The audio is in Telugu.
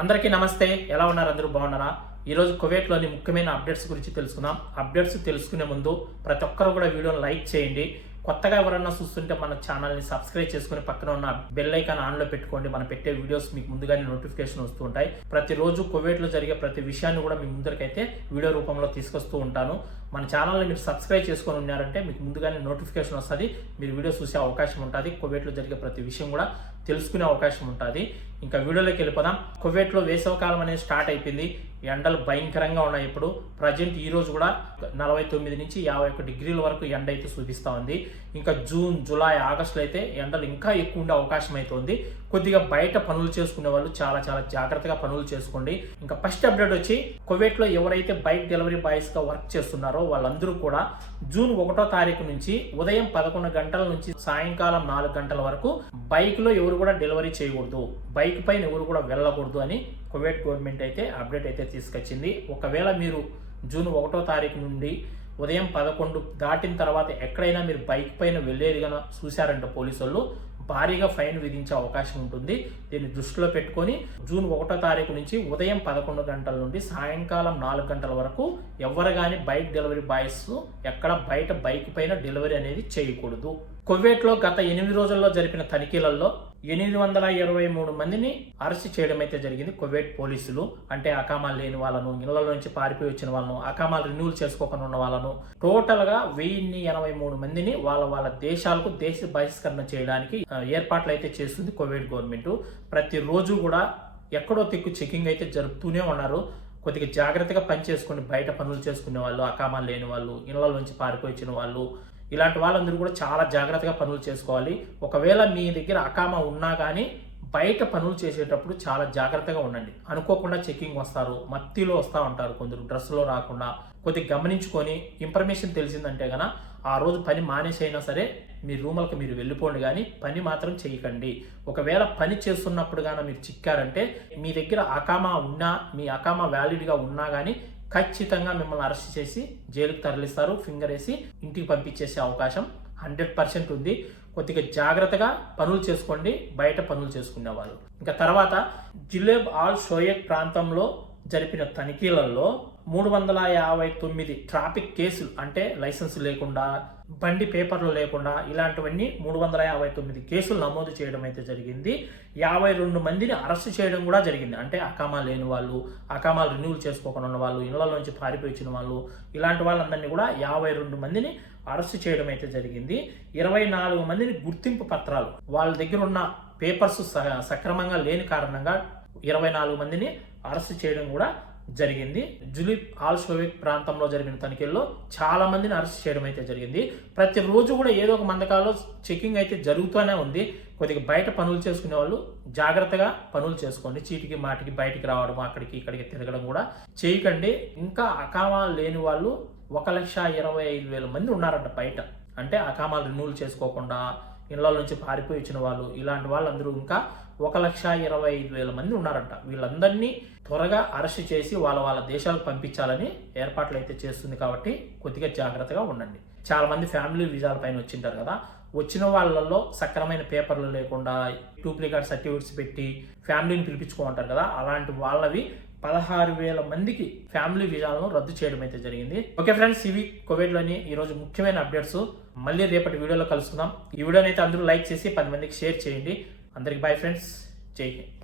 అందరికీ నమస్తే. ఎలా ఉన్నారు? అందరూ బాగున్నారా? ఈరోజు కువైట్లోని ముఖ్యమైన అప్డేట్స్ గురించి తెలుసుకుందాం. అప్డేట్స్ తెలుసుకునే ముందు ప్రతి ఒక్కరు కూడా వీడియోని లైక్ చేయండి. కొత్తగా ఎవరన్నా చూస్తుంటే మన ఛానల్ని సబ్స్క్రైబ్ చేసుకుని పక్కన ఉన్న బెల్ ఐకాన్ ఆన్లో పెట్టుకోండి. మనం పెట్టే వీడియోస్ మీకు ముందుగానే నోటిఫికేషన్ వస్తూ ఉంటాయి. ప్రతిరోజు కువైట్లో జరిగే ప్రతి విషయాన్ని కూడా మీ ముందరికైతే వీడియో రూపంలో తీసుకొస్తూ ఉంటాను. మన ఛానల్ని మీరు సబ్స్క్రైబ్ చేసుకొని ఉన్నారంటే మీకు ముందుగానే నోటిఫికేషన్ వస్తుంది. మీరు వీడియో చూసే అవకాశం ఉంటుంది. కువైట్లో జరిగే ప్రతి విషయం కూడా తెలుసుకునే అవకాశం ఉంటుంది. ఇంకా వీడియోలోకి వెళ్ళిపోదాం. కువైట్లో వేసవకాలం అనేది స్టార్ట్ అయిపోయింది. ఎండలు భయంకరంగా ఉన్నాయి. ఇప్పుడు ప్రజెంట్ ఈ రోజు కూడా 49 నుంచి 51 డిగ్రీల వరకు ఎండ అయితే చూపిస్తూ ఉంది. ఇంకా జూన్, జూలై, ఆగస్టులో అయితే ఎండలు ఇంకా ఎక్కువ ఉండే అవకాశం అయితే ఉంది. కొద్దిగా బయట పనులు చేసుకునే వాళ్ళు చాలా జాగ్రత్తగా పనులు చేసుకోండి. ఇంకా ఫస్ట్ అప్డేట్ వచ్చి కువైట్లో ఎవరైతే బైక్ డెలివరీ బాయ్స్ గా వర్క్ చేస్తున్నారో వాళ్ళందరూ కూడా జూన్ 1వ తారీఖు నుంచి ఉదయం 11 గంటల నుంచి సాయంకాలం 4 గంటల వరకు బైక్ లో ఎవరు కూడా డెలివరీ చేయకూడదు, బైక్ పైన ఎవరు కూడా వెళ్ళకూడదు అని కువైట్ గవర్నమెంట్ అయితే అప్డేట్ అయితే తీసుకొచ్చింది. ఒకవేళ మీరు జూన్ 1వ తారీఖు నుండి ఉదయం 11 దాటిన తర్వాత ఎక్కడైనా మీరు బైక్ పైన వెళ్ళేది కనుక చూశారంటే పోలీసు వాళ్ళు భారీగా ఫైన్ విధించే అవకాశం ఉంటుంది. దీన్ని దృష్టిలో పెట్టుకొని జూన్ 1వ తారీఖు నుంచి ఉదయం 11 గంటల నుండి సాయంకాలం 4 గంటల వరకు ఎవరు కానీ బైక్ డెలివరీ బాయ్స్ ఎక్కడ బయట బైక్ పైన డెలివరీ అనేది చేయకూడదు. కువైట్లో గత 8 రోజుల్లో జరిపిన తనిఖీలలో 823 మందిని అరెస్ట్ చేయడం అయితే జరిగింది. కువైట్ పోలీసులు అంటే అకామాలు లేని వాళ్ళను, ఇళ్ల నుంచి పారిపోయి వచ్చిన వాళ్ళను, అకామాలు రెన్యూల్ చేసుకోకుండా ఉన్న వాళ్ళను టోటల్ గా 1083 మందిని వాళ్ళ దేశాలకు దేశ బహిష్కరణ చేయడానికి ఏర్పాట్లు అయితే చేస్తుంది కువైట్ గవర్నమెంట్. ప్రతిరోజు కూడా ఎక్కడో తిక్కు చెకింగ్ అయితే జరుపుతూనే ఉన్నారు. కొద్దిగా జాగ్రత్తగా పని చేసుకుని బయట పనులు చేసుకునే వాళ్ళు, అకామాలు లేని వాళ్ళు, ఇళ్ల నుంచి పారిపోయి వచ్చిన వాళ్ళు, ఇలాంటి వాళ్ళందరూ కూడా చాలా జాగ్రత్తగా పనులు చేసుకోవాలి. ఒకవేళ మీ దగ్గర అకామా ఉన్నా కానీ బయట పనులు చేసేటప్పుడు చాలా జాగ్రత్తగా ఉండండి. అనుకోకుండా చెకింగ్ వస్తారు, మత్తిలో వస్తూ ఉంటారు కొందరు, డ్రెస్సులో రాకుండా. కొద్దిగా గమనించుకొని ఇన్ఫర్మేషన్ తెలిసిందంటే గన ఆ రోజు పని మానేసైనా సరే మీ రూములకు మీరు వెళ్ళిపోండి, కానీ పని మాత్రం చేయకండి. ఒకవేళ పని చేస్తున్నప్పుడు కానీ మీరు చిక్కారంటే మీ దగ్గర అకామా ఉన్నా, మీ అకామా వ్యాలిడ్గా ఉన్నా కానీ ఖచ్చితంగా మిమ్మల్ని అరెస్ట్ చేసి జైలుకు తరలిస్తారు. ఫింగర్ వేసి ఇంటికి పంపించేసే అవకాశం 100% ఉంది. కొద్దిగా జాగ్రత్తగా పనులు చేసుకోండి బయట పనులు చేసుకునే వాళ్ళు. ఇంకా తర్వాత జిలేబ్ ఆల్ షోయక్ ప్రాంతంలో జరిపిన తనిఖీలలో 359 ట్రాఫిక్ కేసులు, అంటే లైసెన్స్ లేకుండా, బండి పేపర్లు లేకుండా, ఇలాంటివన్నీ 359 కేసులు నమోదు చేయడం అయితే జరిగింది. 52 మందిని అరెస్ట్ చేయడం కూడా జరిగింది. అంటే అకామా లేని వాళ్ళు, అకామాలు రెన్యూల్ చేసుకోకుండా ఉన్న వాళ్ళు, ఇళ్ల నుంచి పారిపోయి వచ్చిన వాళ్ళు, ఇలాంటి వాళ్ళందరినీ కూడా 52 మందిని అరెస్ట్ చేయడం అయితే జరిగింది. 24 మందిని గుర్తింపు పత్రాలు, వాళ్ళ దగ్గర ఉన్న పేపర్స్ సక్రమంగా లేని కారణంగా 24 మందిని అరెస్ట్ చేయడం కూడా జరిగింది. జులిబ్ ఆల్ షోవిక్ ప్రాంతంలో జరిగిన తనిఖీల్లో చాలా మందిని అరెస్ట్ చేయడం అయితే జరిగింది. ప్రతిరోజు కూడా ఏదో ఒక మందకాల్లో చెకింగ్ అయితే జరుగుతూనే ఉంది. కొద్దిగా బయట పనులు చేసుకునే వాళ్ళు జాగ్రత్తగా పనులు చేసుకోండి. చీటికి మాటికి బయటికి రావడం, అక్కడికి ఇక్కడికి తిరగడం కూడా చేయకండి. ఇంకా అకామాలు లేని వాళ్ళు 1,25,000 మంది ఉన్నారంట బయట. అంటే అకామాలు రెన్యూల్ చేసుకోకుండా ఇళ్ల నుంచి పారిపోయి వచ్చిన వాళ్ళు, ఇలాంటి వాళ్ళందరూ ఇంకా 1,25,000 మంది ఉన్నారంట. వీళ్ళందరినీ త్వరగా అరెస్ట్ చేసి వాళ్ళ దేశాలకు పంపించాలని ఏర్పాట్లు అయితే చేస్తుంది. కాబట్టి కొద్దిగా జాగ్రత్తగా ఉండండి. చాలా మంది ఫ్యామిలీ వీసాల పైన వచ్చింటారు కదా, వచ్చిన వాళ్ళల్లో సక్రమైన పేపర్లు లేకుండా డూప్లికేట్ సర్టిఫికెట్స్ పెట్టి ఫ్యామిలీని పిలిపించుకుంటారు కదా, అలాంటి వాళ్ళవి 16,000 మందికి ఫ్యామిలీ వీసాలను రద్దు చేయడం అయితే జరిగింది. ఓకే ఫ్రెండ్స్, ఇవి కువైట్లోని ఈరోజు ముఖ్యమైన అప్డేట్స్. మళ్ళీ రేపటి వీడియోలో కలుసుకుందాం. ఈ వీడియోని అయితే అందరూ లైక్ చేసి 10 మందికి షేర్ చేయండి. అందరికి బాయ్ ఫ్రెండ్స్, జై హింద్.